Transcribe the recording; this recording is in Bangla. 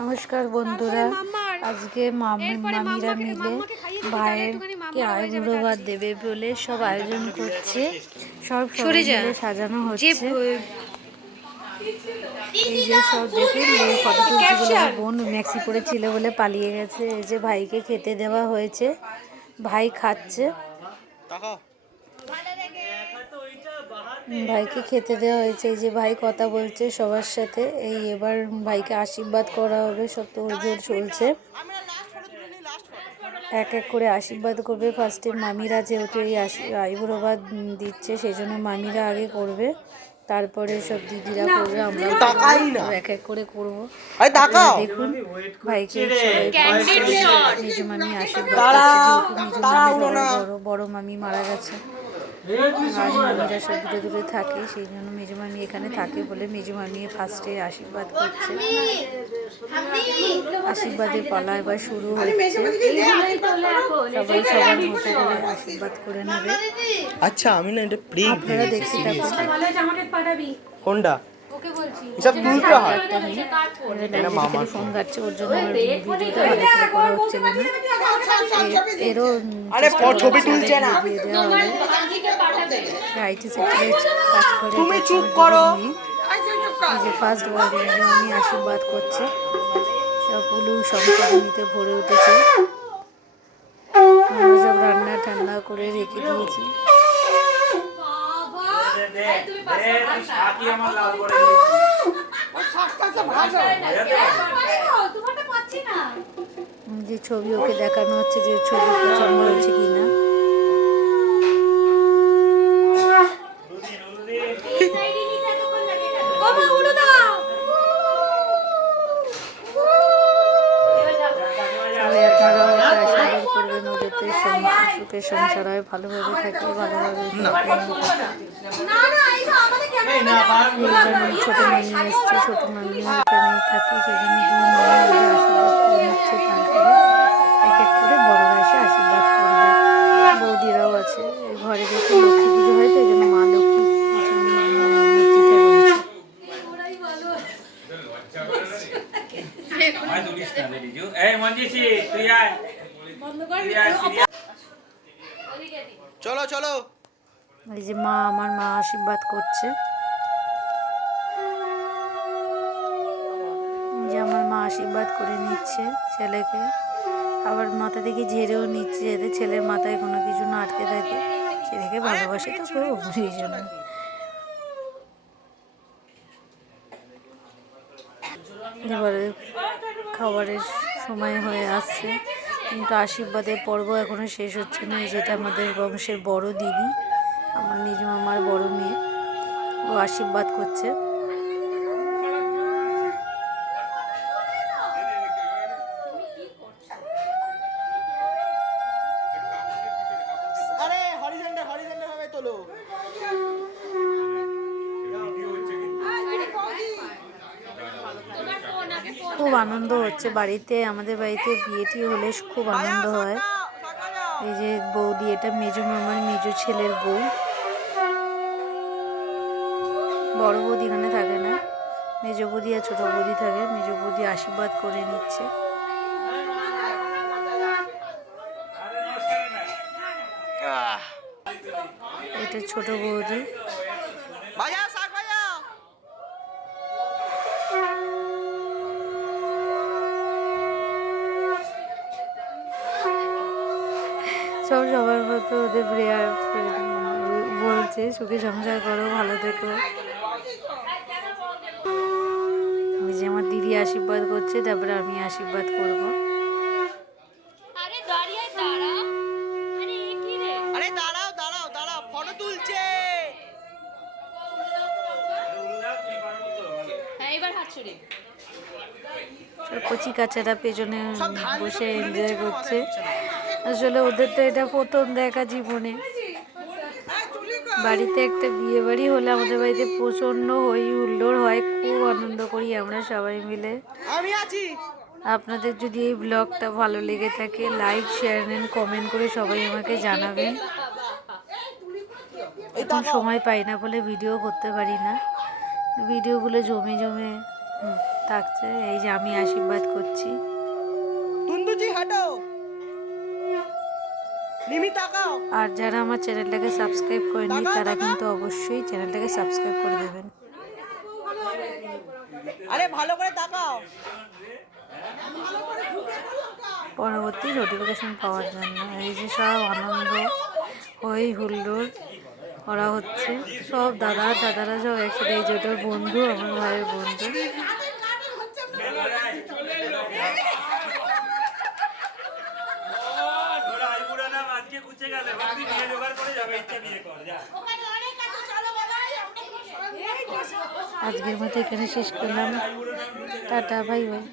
নমস্কার বন্ধুরা, আজকে মামিরা মিলে ভাইয়েরকে আইবুড়ো ভাত দেবে বলে সব আয়োজন করছে। সব সবাই মিলে সাজানো হচ্ছে। এই যে সব দেখুন, এই ফটো তুলছি বলে বোন ম্যাক্সি পরেছিল বলে পালিয়ে গেছে। এই যে ভাইকে খেতে দেওয়া হয়েছে, ভাই খাচ্ছে। ভাইকে খেতে দেওয়া হয়েছে। এই যে ভাই কথা বলছে সবার সাথে। এই এবার ভাইকে আশীর্বাদ করা হবে, সব তোড়জোড় চলছে। এক এক করে আশীর্বাদ করবে। ফার্স্টে মামিরা, যেহেতু এই আইবুড়ো ভাত দিচ্ছে সেই জন্য মামিরা আগে করবে, তারপরে সব দিদিরা করবে, আমরা এক এক করে করবো। দেখুন ভাইকে মেজো মামি আশীর্বাদ করছে, যেহেতু মেজো মামি বড় মামি মারা গেছে আর মামিরা সব দূরে দূরে থাকে, সেই জন্য মেজো মামি এখানে থাকে বলে মেজো মামি ফার্স্টে আশীর্বাদ করছে। আশীর্বাদের পালা এবার শুরু হচ্ছে। সবাই সবার মতো করে আশীর্বাদ করে নেবে। আচ্ছা, আমি না এটা প্রেম আপনারা দেখতে থাকুন। কোনটা ওকে বলছি এসব তুলতে হয়। এটা মামা ফোন কাটছে, ওর জন্য ভিডিওটা ভালো করে করা হচ্ছে না। এরও আরে ছবি তুলছে না। আইটি সেক্টরে কাজ করে। তুমি চুপ করো। এই যে ফার্স্ট ওয়ার্ডে আমি আশীর্বাদ করছে। সবগুলো সংসারণীতে ভরে উঠেছে। আমরা সব রান্না ঠান্না করে রেখে দিয়েছি। যে ছবি ওকে দেখানো হচ্ছে, যে ছবি পছন্দ হয়েছে কিনা। করবেন, ওদের সুখের সংসার হয়, ভালোভাবে থাকে, ভালোভাবে ছোট মামি এসছে, ছোট মামি এখানে থাকে, সেই জন্য দুই মামি আশীর্বাদ করে নিচ্ছে। তারপরে এক এক করে বড়রা এসে আশীর্বাদ করবে। বৌদিরাও আছে। এই ঘরে যেহেতু লক্ষ্মী পুজো হয়, তো এই জন্য মা লক্ষ্মী মূর্তিটা রয়েছে। চলো চলো। এই যে আমার মা আশীর্বাদ করছে। যে আমার মা আশীর্বাদ করে নিচ্ছে ছেলেকে, আবার মাথা থেকে ঝেড়েও নিচ্ছে, যাতে ছেলের মাথায় কোনো কিছু না আটকে থাকে। ছেলেকে ভালোবাসে তো খুব, সেই জন্য। এবারে খাবারের সময় হয়ে আসছে, কিন্তু আশীর্বাদের পর্ব এখনো শেষ হচ্ছে না। যেটা আমাদের বংশের বড় দিদি, আমার নিজ মামার বড় মেয়ে, ও আশীর্বাদ করছে। খুব আনন্দ হচ্ছে বাড়িতে। আমাদের বাড়িতে বিয়েটি হলে খুব আনন্দ হয়। এই যে বৌদি, এটা মেজো মামার মেজো ছেলের বউ। বড় বৌদি এখানে থাকে না, মেজো বৌদি আর ছোট বৌদি থাকে। মেজো বৌদি আশীর্বাদ করে নিচ্ছে। এটা ছোট বৌদি। সব সবার মতো ওদের প্রেয়ার বলছে, সুখে সংসার করো, ভালো থেকো। ওই যে আমার দিদি আশীর্বাদ করছে, তারপরে আমি আশীর্বাদ করবো। কচি কাচারা পেছনে বসে এনজয় করছে। আসলে ওদের তো এটা প্রথম দেখা জীবনে। বাড়িতে একটা বিয়ে বাড়ি হলে আমাদের বাড়িতে প্রচণ্ড হই হুল্লোড় হয়, খুব আনন্দ করি আমরা সবাই মিলে। আপনাদের যদি এই ব্লগটা ভালো লেগে থাকে, লাইক শেয়ার এন্ড কমেন্ট করে সবাই আমাকে জানাবেন। এখন সময় পাই না বলে ভিডিও করতে পারি না, ভিডিওগুলো জমে জমে থাকছে। এই যে আমি আশীর্বাদ করছি। তুন্দুজি হাঁটো, নিমি তাকাও, আর যারা আমার চ্যানেলটাকে সাবস্ক্রাইব করেনি তারা কিন্তু অবশ্যই চ্যানেলটাকে সাবস্ক্রাইব করে দেবেন। আরে ভালো করে তাকাও। পরবর্তী নোটিফিকেশন পাওয়ার জন্য এই যে সব আনন্দ হই হুল্লোড় করা হচ্ছে। সব দাদারা সব একসাথে, এই যে ওটার বন্ধু, আমার ভাইয়ের বন্ধু। আজকের মতো এখানে শেষ করলাম। Tata, bye bye.